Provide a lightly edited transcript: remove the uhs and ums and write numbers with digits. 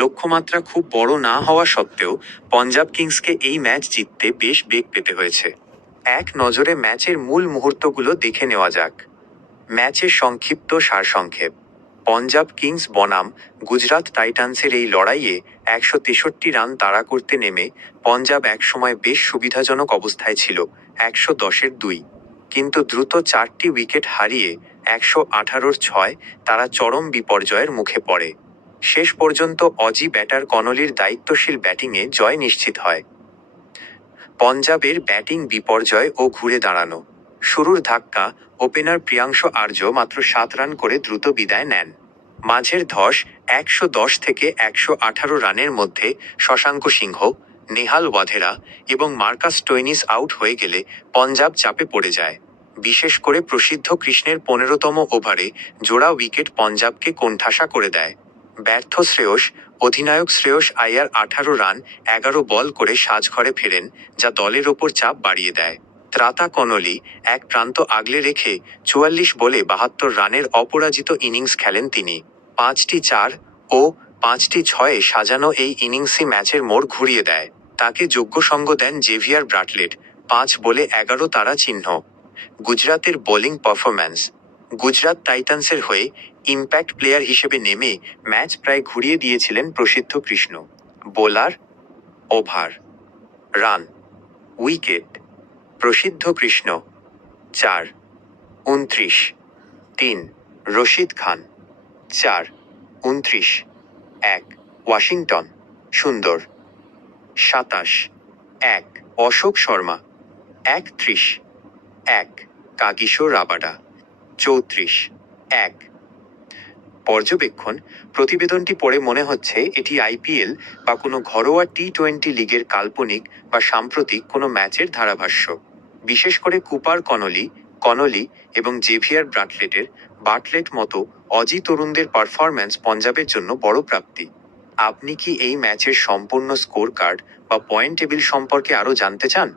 লক্ষ্যমাত্রা খুব বড় না হওয়া সত্ত্বেও পঞ্জাব কিংসকে এই ম্যাচ জিততে বেশ বেগ পেতে হয়েছে। এক নজরে ম্যাচের মূল মুহূর্তগুলো দেখে নেওয়া যাক। ম্যাচের সংক্ষিপ্ত সারসংক্ষেপ। পঞ্জাব কিংস বনাম গুজরাট টাইটান্সের এই লড়াইয়ে 163 রান তাড়া করতে নেমে পঞ্জাব একসময় বেশ সুবিধাজনক অবস্থায় ছিল 110-এর 2, কিন্তু দ্রুত 4টি উইকেট হারিয়ে 118-র 6 তারা চরম বিপর্যয়ের মুখে পড়ে। শেষ পর্যন্ত অজি ব্যাটার কনলির দায়িত্বশীল ব্যাটিংয়ে জয় নিশ্চিত হয়। পঞ্জাবের ব্যাটিং বিপর্যয় ও ঘুরে দাঁড়ানো। শুরুর ধাক্কা, ওপেনার প্রিয়াংশ আর্য মাত্র 7 রান করে দ্রুত বিদায় নেন। মাঝের ধস 110 থেকে 118 রানের মধ্যে শশাঙ্ক সিংহ, নেহাল ওয়াধেরা এবং মার্কাস স্টোইনিস আউট হয়ে গেলে পঞ্জাব চাপে পড়ে যায়। বিশেষ করে প্রসিদ্ধ কৃষ্ণের 15তম ওভারে জোড়া উইকেট পঞ্জাবকে কোণঠাসা করে দেয়। ব্যর্থ শ্রেয়স, অধিনায়ক শ্রেয়স আইয়ার 18 রান 11 বল করে সাজঘরে ফেরেন, যা দলের ওপর চাপ বাড়িয়ে দেয়। ত্রাতা কনলি এক প্রান্ত আগলে রেখে 44 বলে 72 রানের অপরাজিত ইনিংস খেলেন তিনি। 5টি 4 ও 5টি 6-এ সাজানো এই ইনিংসই ম্যাচের মোড় ঘুরিয়ে দেয়। তাকে যোগ্য সঙ্গ দেন জেভিয়ার ব্রাটলেট, 5 বলে 11 তারা চিহ্ন। গুজরাতের বোলিং পারফরম্যান্স। গুজরাট টাইটান্সের হয়ে ইম্প্যাক্ট প্লেয়ার হিসেবে নেমে ম্যাচ প্রায় ঘুরিয়ে দিয়েছিলেন প্রসিদ্ধ Krishna. Bowler, over, run, wicket. প্রসিদ্ধ কৃষ্ণ 4, 29, 3, রশিদ খান 4, 29, 1, ওয়াশিংটন সুন্দর 27, 1, অশোক শর্মা 31, 1, কাগিসো রাবাডা 34, 1। পর্যবেক্ষণ। প্রতিবেদনটি পড়ে মনে হচ্ছে এটি আইপিএল বা কোনো ঘরোয়া টি-20 লিগের কাল্পনিক বা সাম্প্রতিক কোনো ম্যাচের ধারাভাষ্য। বিশেষ করে কুপার কনলি এবং জেভিয়ার বাটলেট মতো অজি তরুণদের পারফরম্যান্স পঞ্জাবের জন্য বড় প্রাপ্তি। আপনি কি এই ম্যাচের সম্পূর্ণ স্কোর কার্ড বা পয়েন্ট টেবিল সম্পর্কে আরও জানতে চান?